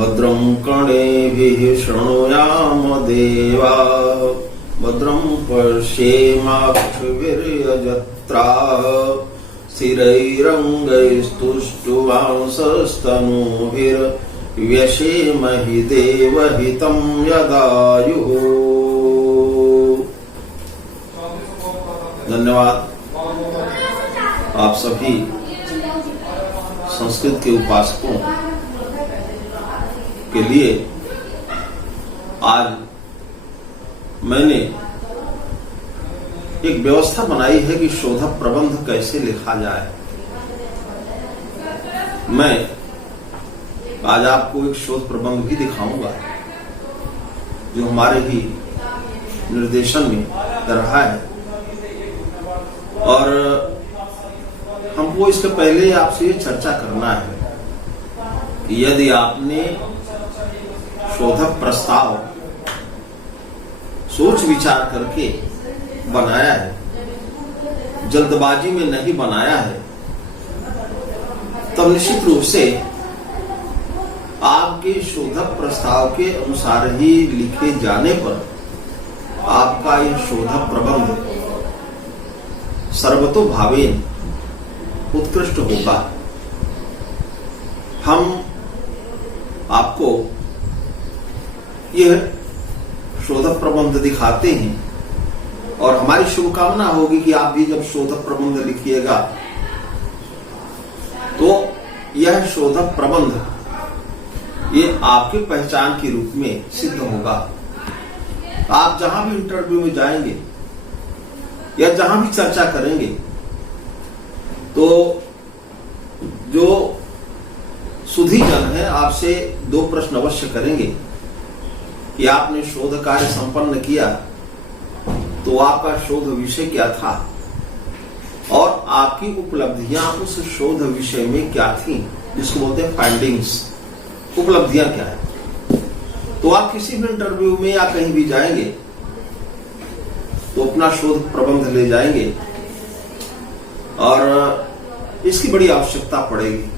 भद्रं कर्णेभिः शृणुयाम देवा भद्रं पश्येमाक्षभिर्यजत्राः स्थिरैरङ्गैस्तुष्टुवांसस्तनूभिर्व्यसेमहि देवहितं यदायुः। धन्यवाद। आप सभी संस्कृत के उपासकों के लिए आज मैंने एक व्यवस्था बनाई है कि शोध प्रबंध कैसे लिखा जाए। मैं आज आपको एक शोध प्रबंध भी दिखाऊंगा जो हमारे ही निर्देशन में कर रहा है, और हमको इसके पहले आपसे ये चर्चा करना है कि यदि आपने शोधक प्रस्ताव सोच विचार करके बनाया है, जल्दबाजी में नहीं बनाया है, तब निश्चित रूप से आपके शोधक प्रस्ताव के अनुसार ही लिखे जाने पर आपका यह शोधक प्रबंध सर्वतोभावेन उत्कृष्ट होगा। हम आपको यह शोधक प्रबंध दिखाते हैं और हमारी शुभकामना होगी कि आप भी जब शोधक प्रबंध लिखिएगा तो यह शोधक प्रबंध ये आपके पहचान के रूप में सिद्ध होगा। आप जहां भी इंटरव्यू में जाएंगे या जहां भी चर्चा करेंगे तो जो सुधीजन है आपसे दो प्रश्न अवश्य करेंगे कि आपने शोध कार्य संपन्न किया तो आपका शोध विषय क्या था और आपकी उपलब्धियां उस शोध विषय में क्या थी, जिसको बोलते हैं फाइंडिंग्स। उपलब्धियां क्या है। तो आप किसी भी इंटरव्यू में या कहीं भी जाएंगे तो अपना शोध प्रबंध ले जाएंगे और इसकी बड़ी आवश्यकता पड़ेगी।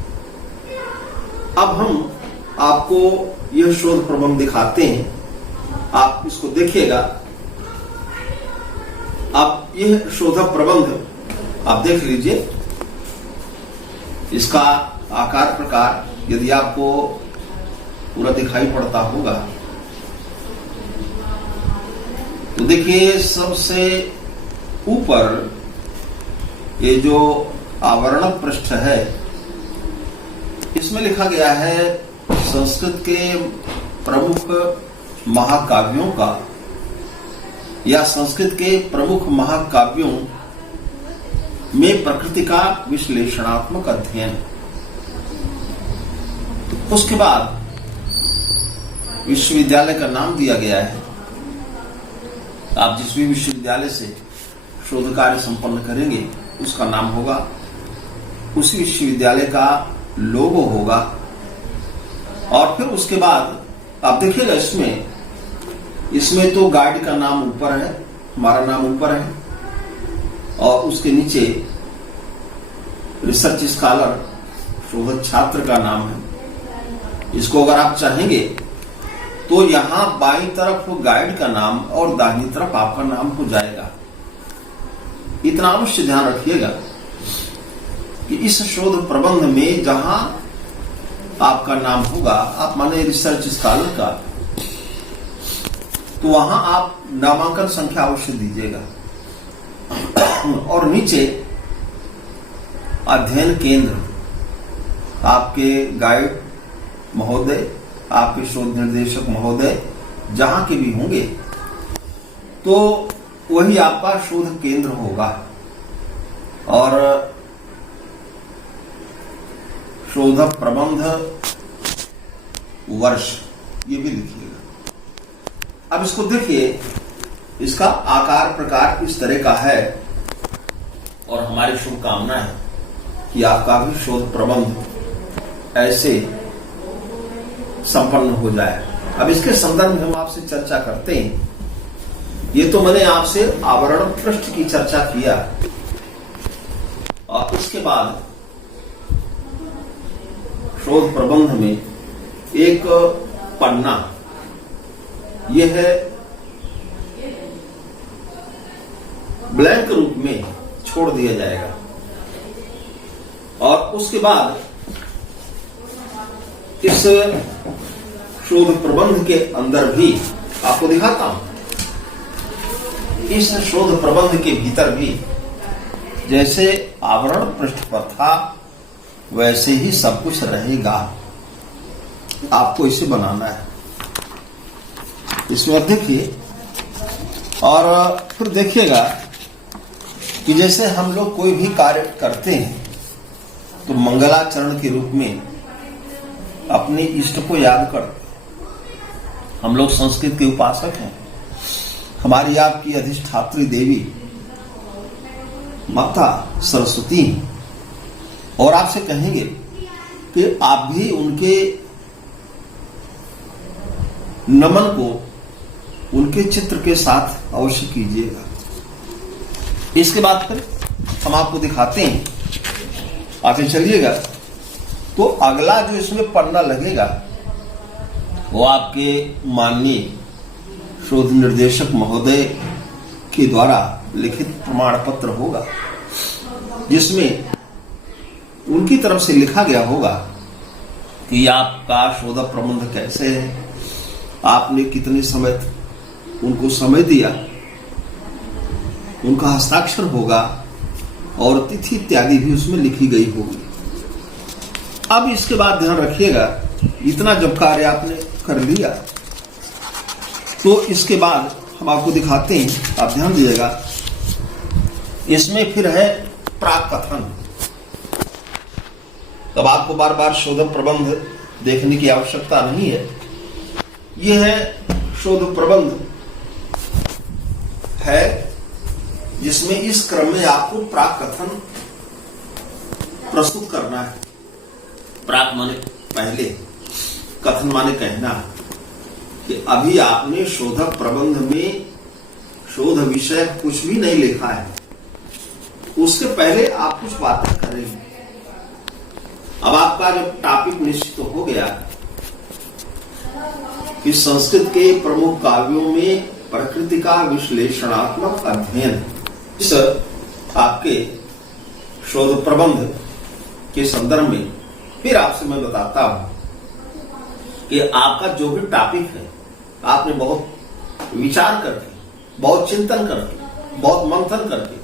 अब हम आपको यह शोध प्रबंध दिखाते हैं, आप इसको देखिएगा। आप यह शोधक प्रबंध आप देख लीजिए। इसका आकार प्रकार यदि आपको पूरा दिखाई पड़ता होगा तो देखिए, सबसे ऊपर ये जो आवरणक पृष्ठ है इसमें लिखा गया है संस्कृत के प्रमुख महाकाव्यों का या संस्कृत के प्रमुख महाकाव्यों में प्रकृति का विश्लेषणात्मक अध्ययन। उसके बाद विश्वविद्यालय का नाम दिया गया है। आप जिस भी विश्वविद्यालय से शोध कार्य संपन्न करेंगे उसका नाम होगा, उसी विश्वविद्यालय का लोगो होगा, और फिर उसके बाद आप देखिएगा इसमें तो गाइड का नाम ऊपर है, हमारा नाम ऊपर है, और उसके नीचे रिसर्च स्कॉलर शोधक छात्र का नाम है। इसको अगर आप चाहेंगे तो यहां बाईं तरफ गाइड का नाम और दाहिनी तरफ आपका नाम हो जाएगा। इतना अवश्य ध्यान रखिएगा कि इस शोध प्रबंध में जहां आपका नाम होगा, आप माने रिसर्च स्कॉलर का, तो वहां आप नामांकन संख्या अवश्य दीजिएगा। और नीचे अध्ययन केंद्र, आपके गाइड महोदय, आपके शोध निर्देशक महोदय जहां के भी होंगे तो वही आपका शोध केंद्र होगा। और शोध प्रबंध वर्ष ये भी लिखिएगा। अब इसको देखिए, इसका आकार प्रकार इस तरह का है और हमारी शुभकामना है कि आपका भी शोध प्रबंध ऐसे संपन्न हो जाए। अब इसके संदर्भ में हम आपसे चर्चा करते हैं। ये तो मैंने आपसे आवरण पृष्ठ की चर्चा किया, और इसके बाद शोध प्रबंध में एक पन्ना, यह है ब्लैंक रूप में छोड़ दिया जाएगा। और उसके बाद इस शोध प्रबंध के अंदर भी आपको दिखाता हूं, इस शोध प्रबंध के भीतर भी जैसे आवरण पृष्ठ पर था वैसे ही सब कुछ रहेगा। आपको इसे बनाना है। इसमें देखिए और फिर देखिएगा कि जैसे हम लोग कोई भी कार्य करते हैं तो मंगलाचरण के रूप में अपने इष्ट को याद करते हैं। हम लोग संस्कृत के उपासक हैं। हमारी आपकी अधिष्ठात्री देवी माता सरस्वती, और आपसे कहेंगे कि आप भी उनके नमन को उनके चित्र के साथ अवश्य कीजिएगा। इसके बाद फिर हम आपको दिखाते हैं, आगे चलिएगा। तो अगला जो इसमें पन्ना लगेगा वो आपके माननीय शोध निर्देशक महोदय के द्वारा लिखित प्रमाण पत्र होगा, जिसमें उनकी तरफ से लिखा गया होगा कि आपका शोध प्रबंध कैसे है, आपने कितने समय उनको समय दिया, उनका हस्ताक्षर होगा और तिथि इत्यादि भी उसमें लिखी गई होगी। अब इसके बाद ध्यान रखिएगा, इतना जब कार्य आपने कर लिया तो इसके बाद हम आपको दिखाते हैं, आप ध्यान दीजिएगा। इसमें फिर है प्राक कथन। तब आपको बार बार शोध प्रबंध देखने की आवश्यकता नहीं है। यह है शोध प्रबंध है जिसमें इस क्रम में आपको प्राक कथन प्रस्तुत करना है। प्राक माने पहले, कथन माने कहना कि अभी आपने शोध प्रबंध में शोध विषय कुछ भी नहीं लिखा है, उसके पहले आप कुछ बातें करेंगे। अब आपका जब टॉपिक निश्चित हो गया कि संस्कृत के प्रमुख काव्यों में प्रकृति का विश्लेषणात्मक अध्ययन, इस आपके शोध प्रबंध के संदर्भ में फिर आपसे मैं बताता हूं कि आपका जो भी टॉपिक है, आपने बहुत विचार करके, बहुत चिंतन करके, बहुत मंथन करके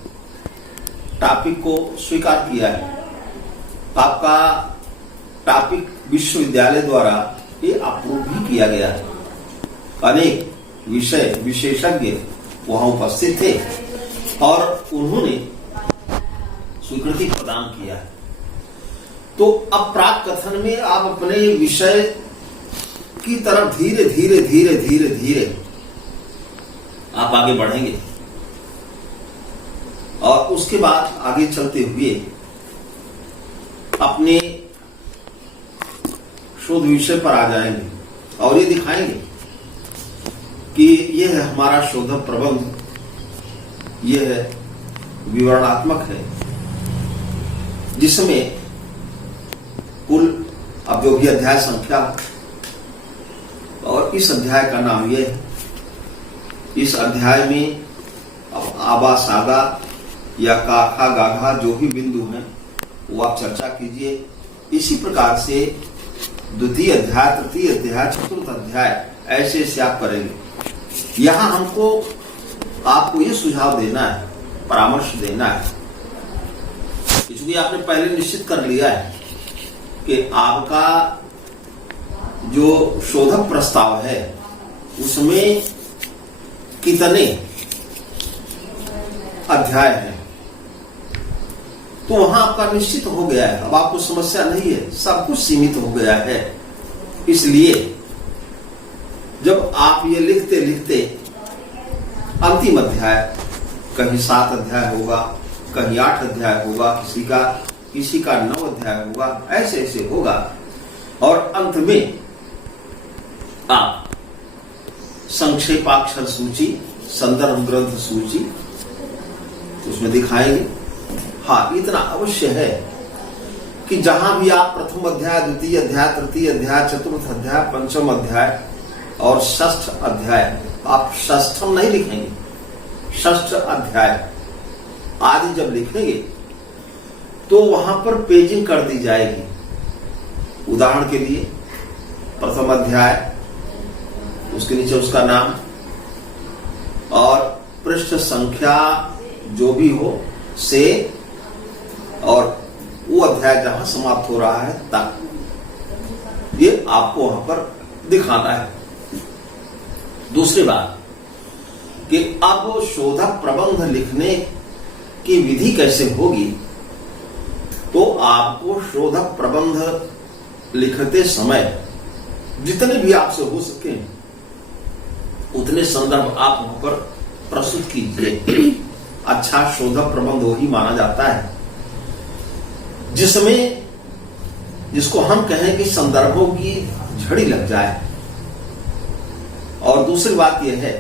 टॉपिक को स्वीकार किया है। आपका टॉपिक विश्वविद्यालय द्वारा ये अप्रूव भी किया गया है। अनेक विषय विशेषज्ञ वहां उपस्थित थे और उन्होंने स्वीकृति प्रदान किया है। तो अब प्राक कथन में आप अपने विषय की तरफ धीरे धीरे धीरे धीरे धीरे आप आगे बढ़ेंगे और उसके बाद आगे चलते हुए अपने शोध विषय पर आ जाएंगे और ये दिखाएंगे कि यह है हमारा शोध प्रबंध, यह है विवरणात्मक है, जिसमें कुल अब जो भी अध्याय संख्या और इस अध्याय का नाम यह है। इस अध्याय में अब आबा सादा या काखा गाघा जो भी बिंदु हैं वो आप चर्चा कीजिए। इसी प्रकार से द्वितीय अध्याय, तृतीय अध्याय, चतुर्थ अध्याय ऐसे से आप करेंगे। यहां हमको आपको ये सुझाव देना है, परामर्श देना है, क्योंकि आपने पहले निश्चित कर लिया है कि आपका जो शोधक प्रस्ताव है उसमें कितने अध्याय हैं, तो वहां आपका निश्चित हो गया है। अब आपको समस्या नहीं है, सब कुछ सीमित हो गया है। इसलिए जब आप ये लिखते लिखते अंतिम अध्याय, कहीं 7 अध्याय होगा, कहीं 8 अध्याय होगा, किसी का 9 अध्याय होगा, ऐसे ऐसे होगा और अंत में आप संक्षेपाक्षर सूची, संदर्भ ग्रंथ सूची उसमें दिखाएंगे। हाँ, इतना अवश्य है कि जहां भी आप प्रथम अध्याय, द्वितीय अध्याय, तृतीय अध्याय, चतुर्थ अध्याय, पंचम अध्याय और षष्ठ अध्याय, आप षष्ठम नहीं लिखेंगे, षष्ठ अध्याय आदि जब लिखेंगे तो वहां पर पेजिंग कर दी जाएगी। उदाहरण के लिए प्रथम अध्याय, उसके नीचे उसका नाम और पृष्ठ संख्या जो भी हो से, और वो अध्याय जहां समाप्त हो रहा है तक, ये आपको वहां पर दिखाना है। दूसरी बात कि अब शोधक प्रबंध लिखने की विधि कैसे होगी, तो आपको शोधक प्रबंध लिखते समय जितने भी आपसे हो सके उतने संदर्भ आप वहां पर प्रस्तुत कीजिए। अच्छा शोधक प्रबंध वही माना जाता है जिसमें, जिसको हम कहें कि संदर्भों की झड़ी लग जाए। और दूसरी बात यह है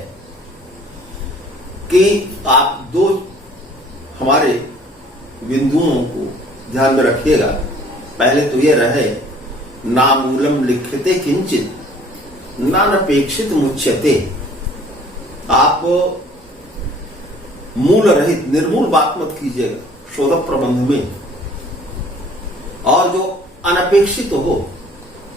कि आप दो हमारे बिंदुओं को ध्यान में रखिएगा। पहले तो यह रहे, नामूलम लिख्यते किंचित नानपेक्षित मुच्यते। आप मूल रहित निर्मूल बात मत कीजिएगा शोधक प्रबंध में, और जो अनपेक्षित हो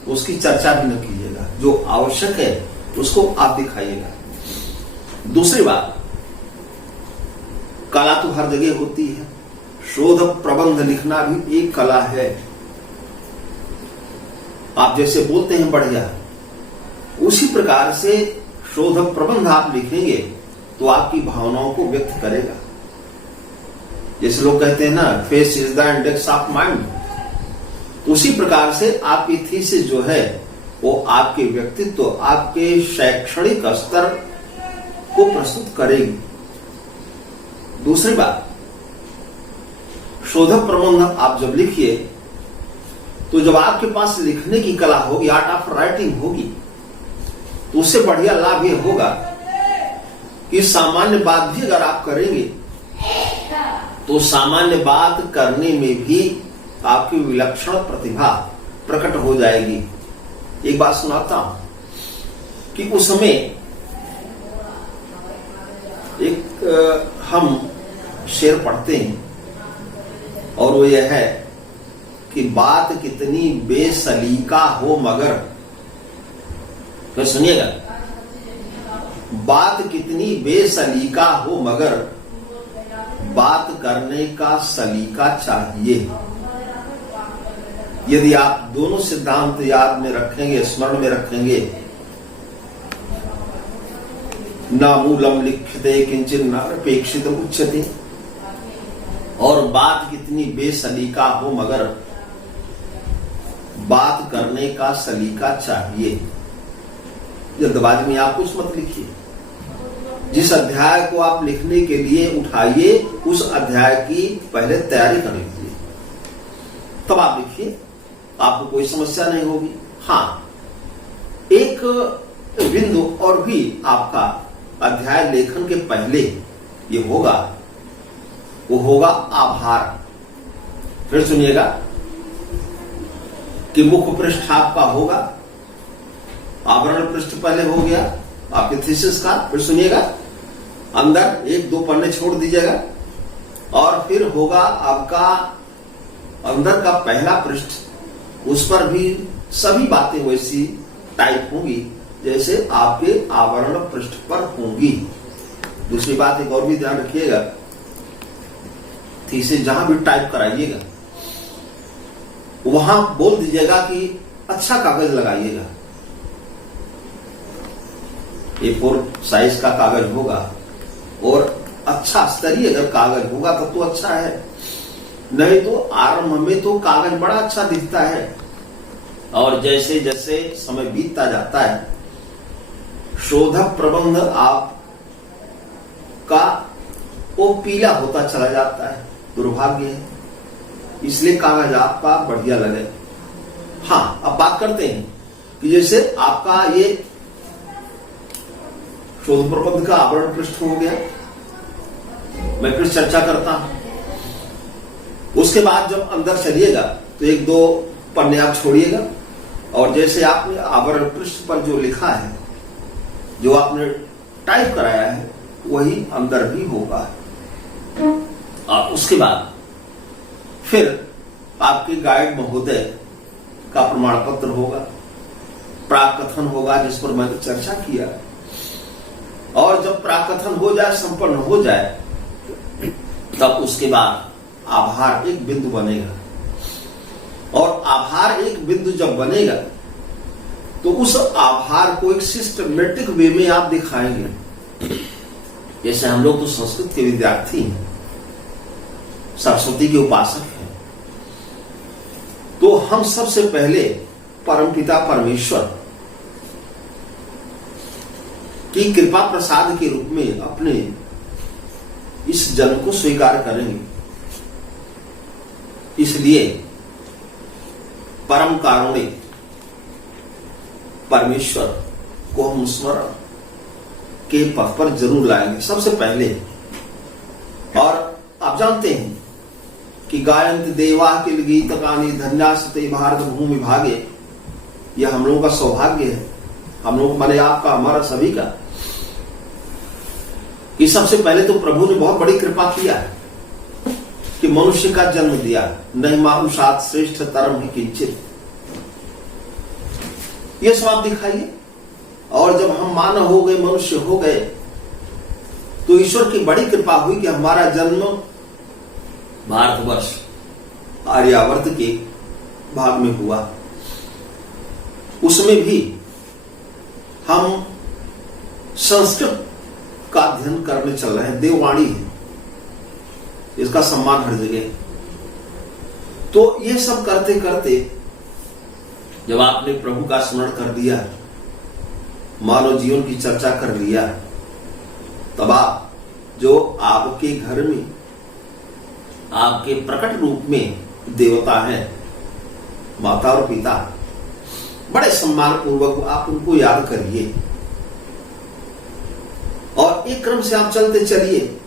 उसकी चर्चा भी न कीजिएगा। जो आवश्यक है उसको आप दिखाइएगा। दूसरी बात, कला तो हर जगह होती है, शोध प्रबंध लिखना भी एक कला है। आप जैसे बोलते हैं बढ़िया, उसी प्रकार से शोध प्रबंध आप लिखेंगे तो आपकी भावनाओं को व्यक्त करेगा। जैसे लोग कहते हैं ना, face is the index of mind, उसी प्रकार से आपकी थीसिस जो है वो आपके व्यक्तित्व, आपके शैक्षणिक स्तर को प्रस्तुत करेगी। दूसरी बात, शोधक प्रबंध आप जब लिखिए तो जब आपके पास लिखने की कला होगी, आर्ट ऑफ राइटिंग होगी, तो उससे बढ़िया लाभ यह होगा कि सामान्य बात भी अगर आप करेंगे तो सामान्य बात करने में भी आपकी विलक्षण प्रतिभा प्रकट हो जाएगी। एक बात सुनाता हूं कि उस समय एक हम शेर पढ़ते हैं और वो यह है कि बात कितनी बेसलीका हो मगर, तो सुनिएगा, बात कितनी बेसलीका हो मगर बात करने का सलीका चाहिए। यदि आप दोनों सिद्धांत याद में रखेंगे, स्मरण में रखेंगे, न मूलम लिख्यते किंचित नानपेक्षित उच्यते, और बात कितनी बेसलीका हो मगर बात करने का सलीका चाहिए। जल्दबाजी में आप कुछ मत लिखिए। जिस अध्याय को आप लिखने के लिए उठाइए उस अध्याय की पहले तैयारी कर लीजिए, तब आप लिखिए, आपको कोई समस्या नहीं होगी। हाँ, एक बिंदु और भी आपका अध्याय लेखन के पहले ये होगा, वो होगा आभार। फिर सुनिएगा कि मुख्य पृष्ठ आपका होगा, आवरण पृष्ठ पहले हो गया आपके थीसिस का। फिर सुनिएगा, अंदर एक दो पन्ने छोड़ दीजिएगा, और फिर होगा आपका अंदर का पहला पृष्ठ। उस पर भी सभी बातें वैसी टाइप होंगी जैसे आपके आवरण पृष्ठ पर होंगी। दूसरी बात एक और भी ध्यान रखिएगा, थीसिस जहां भी टाइप कराइएगा वहां बोल दीजिएगा कि अच्छा कागज लगाइएगा। A4 साइज का कागज होगा और अच्छा स्तरीय अगर कागज होगा तब तो अच्छा है, नहीं तो आरंभ में तो कागज बड़ा अच्छा दिखता है, और जैसे जैसे समय बीतता जाता है शोधक प्रबंध आप का वो पीला होता चला जाता है। दुर्भाग्य है, इसलिए कागज आपका बढ़िया लगे। हाँ, अब बात करते हैं कि जैसे आपका ये शोध प्रबंध का आवरण पृष्ठ हो गया, मैं फिर चर्चा करता हूं। उसके बाद जब अंदर चलिएगा तो एक दो पन्ने आप छोड़िएगा और जैसे आपने आवरण पृष्ठ पर जो लिखा है, जो आपने टाइप कराया है, वही अंदर भी होगा। और उसके बाद फिर आपके गाइड महोदय का प्रमाण पत्र होगा, प्राक कथन होगा जिस पर मैंने चर्चा किया। और जब प्राक कथन हो जाए, संपन्न हो जाए, तब उसके बाद आभार एक बिंदु बनेगा। और आभार एक बिंदु जब बनेगा तो उस आभार को एक सिस्टमेटिक वे में आप दिखाएंगे। जैसे हम लोग तो संस्कृत के विद्यार्थी हैं, सरस्वती के उपासक हैं, तो हम सबसे पहले परमपिता परमेश्वर की कृपा प्रसाद के रूप में अपने इस जन्म को स्वीकार करेंगे। इसलिए परम कारुणिक परमेश्वर को हम स्मरण के पथ पर जरूर लाएंगे सबसे पहले। और आप जानते हैं कि गायंत देवा किल गीत कानी धन्यास्ते भारत भूमि भागे, यह हम लोगों का सौभाग्य है, हम लोग माने आपका, हमारा सभी का, कि सबसे पहले तो प्रभु ने बहुत बड़ी कृपा किया है कि मनुष्य का जन्म दिया। नहीं मानुषात श्रेष्ठ तरम ही किंचित, ये सब आप दिखाइए। और जब हम मानव हो गए, मनुष्य हो गए, तो ईश्वर की बड़ी कृपा हुई कि हमारा जन्म भारतवर्ष आर्यावर्त के भाग में हुआ। उसमें भी हम संस्कृत का अध्ययन करने चल रहे हैं, देववाणी है, इसका सम्मान हर जगह। तो ये सब करते करते जब आपने प्रभु का स्मरण कर दिया, मानव जीवन की चर्चा कर लिया, तब आप जो आपके घर में आपके प्रकट रूप में देवता हैं, माता और पिता, बड़े सम्मान पूर्वक आप उनको याद करिए और एक क्रम से आप चलते चलिए।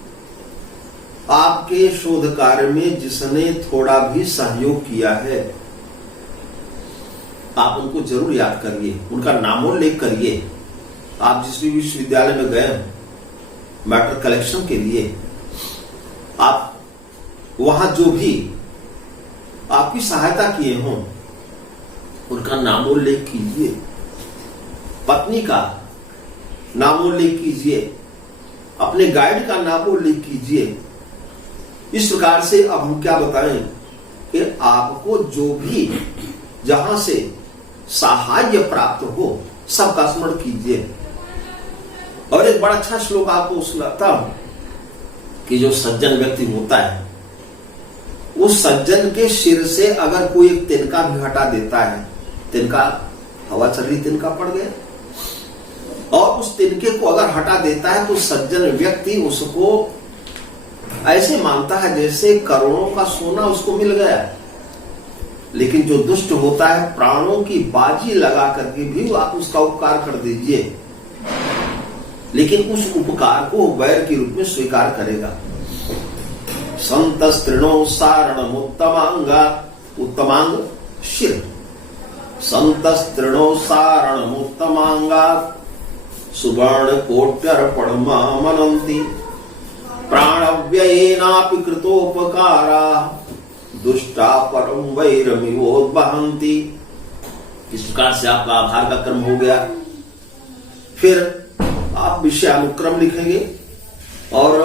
आपके शोध कार्य में जिसने थोड़ा भी सहयोग किया है, आप उनको जरूर याद करिए, उनका नामोल्लेख करिए। आप जिस भी विश्वविद्यालय में गए मैटर कलेक्शन के लिए, आप वहां जो भी आपकी सहायता किए हों, उनका नामोल्लेख कीजिए। पत्नी का नामोल्लेख कीजिए, अपने गाइड का नामोल्लेख कीजिए। इस प्रकार से अब हम क्या बताएं कि आपको जो भी जहां से सहाय प्राप्त हो, सबका स्मरण कीजिए। और एक बड़ा अच्छा श्लोक आपको सुनाता हूं कि जो सज्जन व्यक्ति होता है, उस सज्जन के सिर से अगर कोई एक तिनका भी हटा देता है, तिनका हवा चल रही, तिनका पड़ गया, और उस तिनके को अगर हटा देता है तो सज्जन व्यक्ति उसको ऐसे मानता है जैसे करोड़ों का सोना उसको मिल गया। लेकिन जो दुष्ट होता है, प्राणों की बाजी लगा करके भी आप उसका उपकार कर दीजिए, लेकिन उस उपकार को वैर के रूप में स्वीकार करेगा। संतस्त्रिणो सारणम उत्तमांगा, उत्तमांग शिर, संतस्त्रिणो सारणम उत्तमांगा, सुवर्ण कोट्यर्पण मनंती, प्राणव्ययेनापि कृतोपकारा, दुष्टा परम वैरमिवोद्वहन्ति। इस प्रकार से आपका आभार का क्रम हो गया। फिर आप विषयानुक्रम लिखेंगे और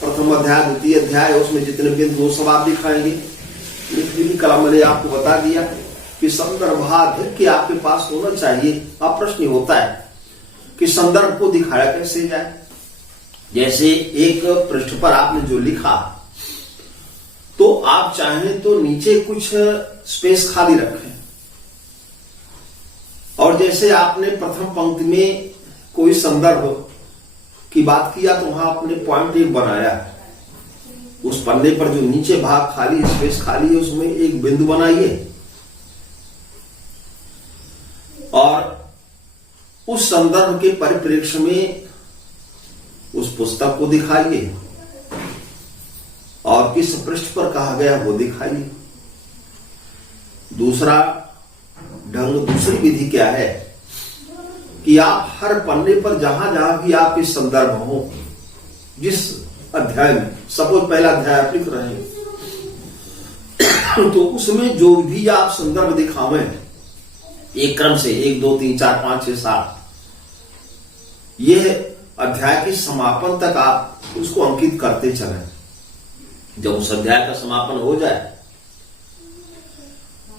प्रथम अध्याय, द्वितीय अध्याय, उसमें जितने बिंदु वो सब आप दिखाएंगे। लिखने की कला मैंने आपको बता दिया कि संदर्भाध्याय आपके पास होना चाहिए। अब प्रश्न होता है कि संदर्भ को दिखाया कैसे जाए। जैसे एक पृष्ठ पर आपने जो लिखा, तो आप चाहें तो नीचे कुछ स्पेस खाली रखें, और जैसे आपने प्रथम पंक्ति में कोई संदर्भ की बात किया तो वहां आपने पॉइंट एक बनाया, उस पन्ने पर जो नीचे भाग खाली, स्पेस खाली है, उसमें एक बिंदु बनाइए और उस संदर्भ के परिप्रेक्ष्य में उस पुस्तक को दिखाइए और किस पृष्ठ पर कहा गया वो दिखाइए। दूसरा ढंग, दूसरी विधि क्या है कि आप हर पन्ने पर जहां जहां भी आपके संदर्भ हो, जिस अध्याय में, सपोज पहला अध्याय आप लिख रहे हैं, तो उसमें जो भी आप संदर्भ दिखावें एक क्रम से 1 2 3 4 5 6 7, यह अध्याय के समापन तक आप उसको अंकित करते चलें। जब उस अध्याय का समापन हो जाए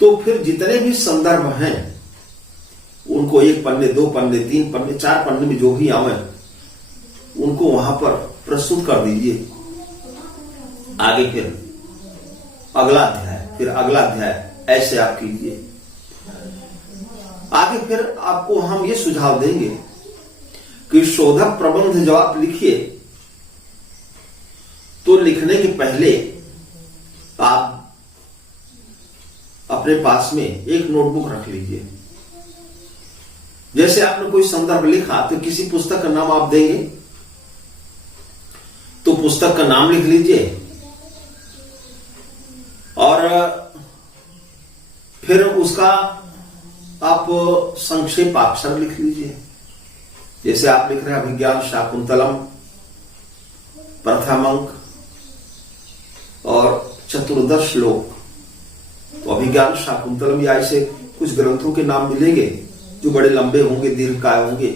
तो फिर जितने भी संदर्भ हैं उनको 1 पन्ने 2 पन्ने 3 पन्ने 4 पन्ने में जो भी आवे उनको वहां पर प्रस्तुत कर दीजिए। आगे फिर अगला अध्याय, फिर अगला अध्याय, ऐसे आप कीजिए। आगे फिर आपको हम ये सुझाव देंगे कि शोधक प्रबंध जब आप लिखिए तो लिखने के पहले आप अपने पास में एक नोटबुक रख लीजिए। जैसे आपने कोई संदर्भ लिखा तो किसी पुस्तक का नाम आप देंगे तो पुस्तक का नाम लिख लीजिए और फिर उसका आप संक्षेपाक्षर लिख लीजिए। जैसे आप लिख रहे हैं अभिज्ञान शाकुंतलम प्रथम अंक और चतुर्दश श्लोक, तो अभिज्ञान शाकुंतलम या ऐसे कुछ ग्रंथों के नाम मिलेंगे जो बड़े लंबे होंगे, दीर्घकाय होंगे,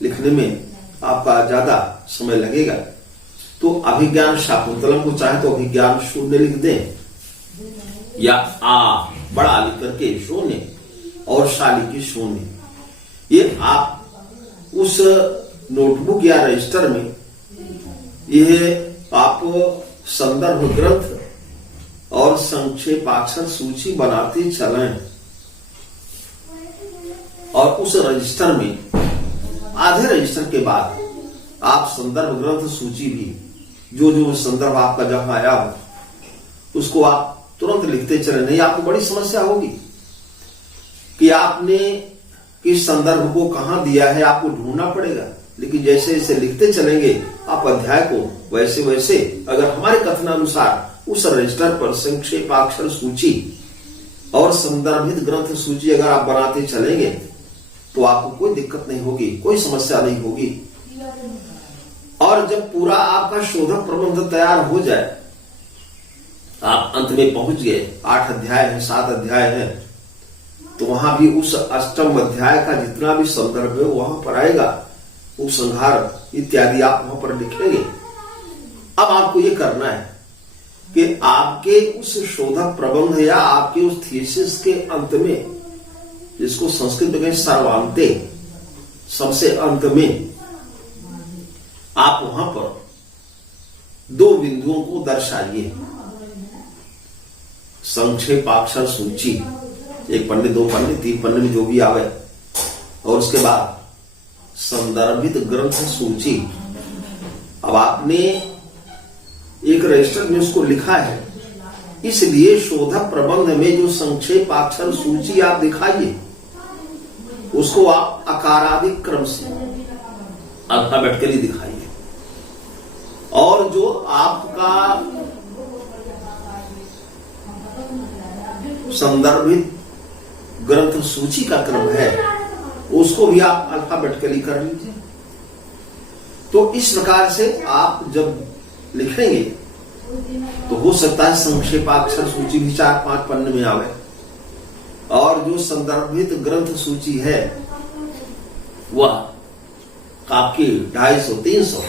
लिखने में आपका ज्यादा समय लगेगा। तो अभिज्ञान शाकुंतलम को चाहे तो अभिज्ञान शून्य लिख दें या आ बड़ा लिख करके शून्य और शाली की शून्य। ये आप उस नोटबुक या रजिस्टर में यह आप संदर्भ ग्रंथ और संक्षेपाक्षर सूची बनाते चलें और उस रजिस्टर में आधे रजिस्टर के बाद आप संदर्भ ग्रंथ सूची भी जो जो संदर्भ आपका जहां आया हो उसको आप तुरंत लिखते चले। नहीं आपको बड़ी समस्या होगी कि आपने किस संदर्भ को कहां दिया है, आपको ढूंढना पड़ेगा। लेकिन जैसे जैसे लिखते चलेंगे आप अध्याय को वैसे वैसे अगर हमारे कथनानुसार उस रजिस्टर पर संक्षेपाक्षर सूची और संदर्भित ग्रंथ सूची अगर आप बनाते चलेंगे तो आपको कोई दिक्कत नहीं होगी, कोई समस्या नहीं होगी। और जब पूरा आपका शोधक प्रबंध तैयार हो जाए, आप अंत में पहुंच गए, 8 अध्याय है 7 अध्याय है, तो वहां भी उस 8वें अध्याय का जितना भी संदर्भ है वहां पर आएगा, उपसंहार इत्यादि आप वहां पर लिखेंगे। अब आपको ये करना है कि आपके उस शोधक प्रबंध या आपके उस थीसिस के अंत में, जिसको संस्कृत में कहें सर्वांते, सबसे अंत में, आप वहां पर 2 बिंदुओं को दर्शाइए। संक्षेपाक्षर सूची 1 पन्ने 2 पन्ने 3 पन्ने में जो भी आवे, और उसके बाद संदर्भित ग्रंथ सूची। अब आपने एक रजिस्टर में उसको लिखा है, इसलिए शोधक प्रबंध में जो संक्षेपाक्षर सूची आप दिखाइए उसको आप आकारादिक क्रम से अल्फाबेटिकली दिखाइए। और जो आपका संदर्भित ग्रंथ सूची का क्रम है उसको भी आप अल्फाबेटिकली कर लीजिए। तो इस प्रकार से आप जब लिखेंगे तो हो सकता है संक्षेपाक्षर सूची भी 4-5 पन्ने में आवे, और जो संदर्भित ग्रंथ सूची है वह आपकी 250-300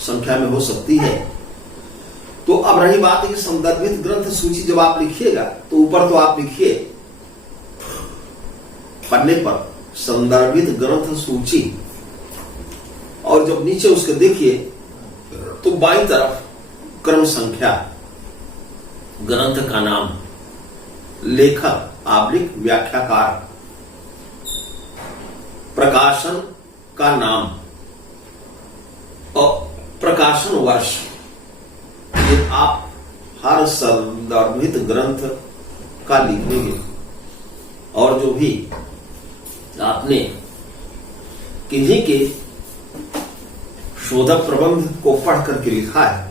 संख्या में हो सकती है। तो अब रही बात है कि संदर्भित ग्रंथ सूची जब आप लिखिएगा तो ऊपर तो आप लिखिए पन्ने पर संदर्भित ग्रंथ सूची, और जब नीचे उसके देखिए तो बाईं तरफ क्रम संख्या, ग्रंथ का नाम, लेखक / व्याख्याकार, प्रकाशन का नाम और प्रकाशन वर्ष, ये आप हर संदर्भित ग्रंथ का लिखेंगे। और जो भी आपने किन्हीं के शोधक प्रबंध को पढ़ करके लिखा है,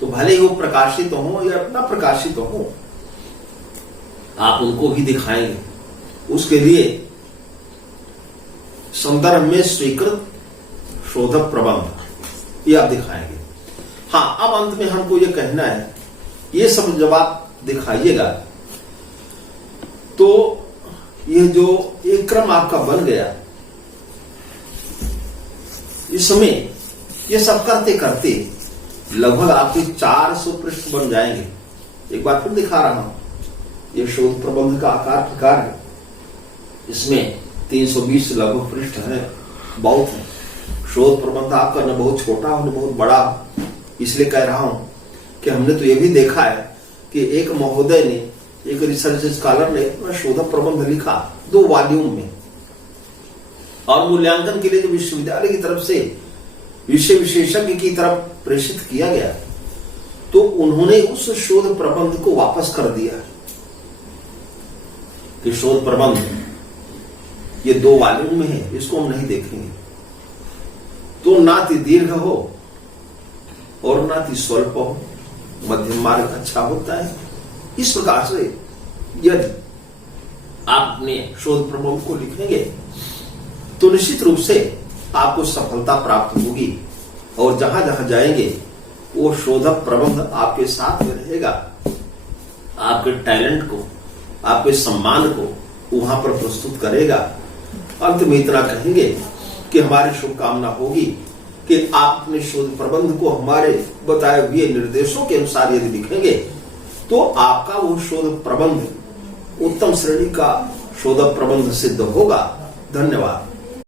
तो भले ही वो प्रकाशित हो या न प्रकाशित हो, आप उनको भी दिखाएंगे। उसके लिए संदर्भ में स्वीकृत शोध प्रबंध ये आप दिखाएंगे। हाँ, अब अंत में हमको ये कहना है, ये सब जब आप दिखाइएगा तो ये जो एक क्रम आपका बन गया, इसमें ये सब करते करते लगभग आपके 400 पृष्ठ बन जाएंगे। एक बार फिर दिखा रहा हूं, ये शोध प्रबंध का आकार प्रकार है। इसमें 320 लगभग पृष्ठ है, बहुत है। शोध प्रबंध आपका न बहुत छोटा हो न बहुत बड़ा हो। इसलिए कह रहा हूं कि हमने तो ये भी देखा है कि एक महोदय ने, एक रिसर्च स्कॉलर ने शोध प्रबंध लिखा 2 वॉल्यूम में, और मूल्यांकन के लिए जो विश्वविद्यालय की तरफ से विषय विशेषज्ञ की तरफ प्रेषित किया गया, तो उन्होंने उस शोध प्रबंध को वापस कर दिया कि शोध प्रबंध ये 2 वॉल्यूम में है, इसको हम नहीं देखेंगे। तो ना ती दीर्घ हो और ना ती स्वल्प हो, मध्यम मार्ग अच्छा होता है। इस प्रकार से यदि आप अपने शोध प्रबंध को लिखेंगे तो निश्चित रूप से आपको सफलता प्राप्त होगी, और जहां जहां जाएंगे वो शोध प्रबंध आपके साथ में रहेगा, आपके टैलेंट को, आपके सम्मान को वहां पर प्रस्तुत करेगा। अंत में इतना कहेंगे कि हमारी शुभकामना होगी कि आप अपने शोध प्रबंध को हमारे बताए हुए निर्देशों के अनुसार यदि लिखेंगे तो आपका वो शोध प्रबंध उत्तम श्रेणी का शोध प्रबंध सिद्ध होगा। धन्यवाद।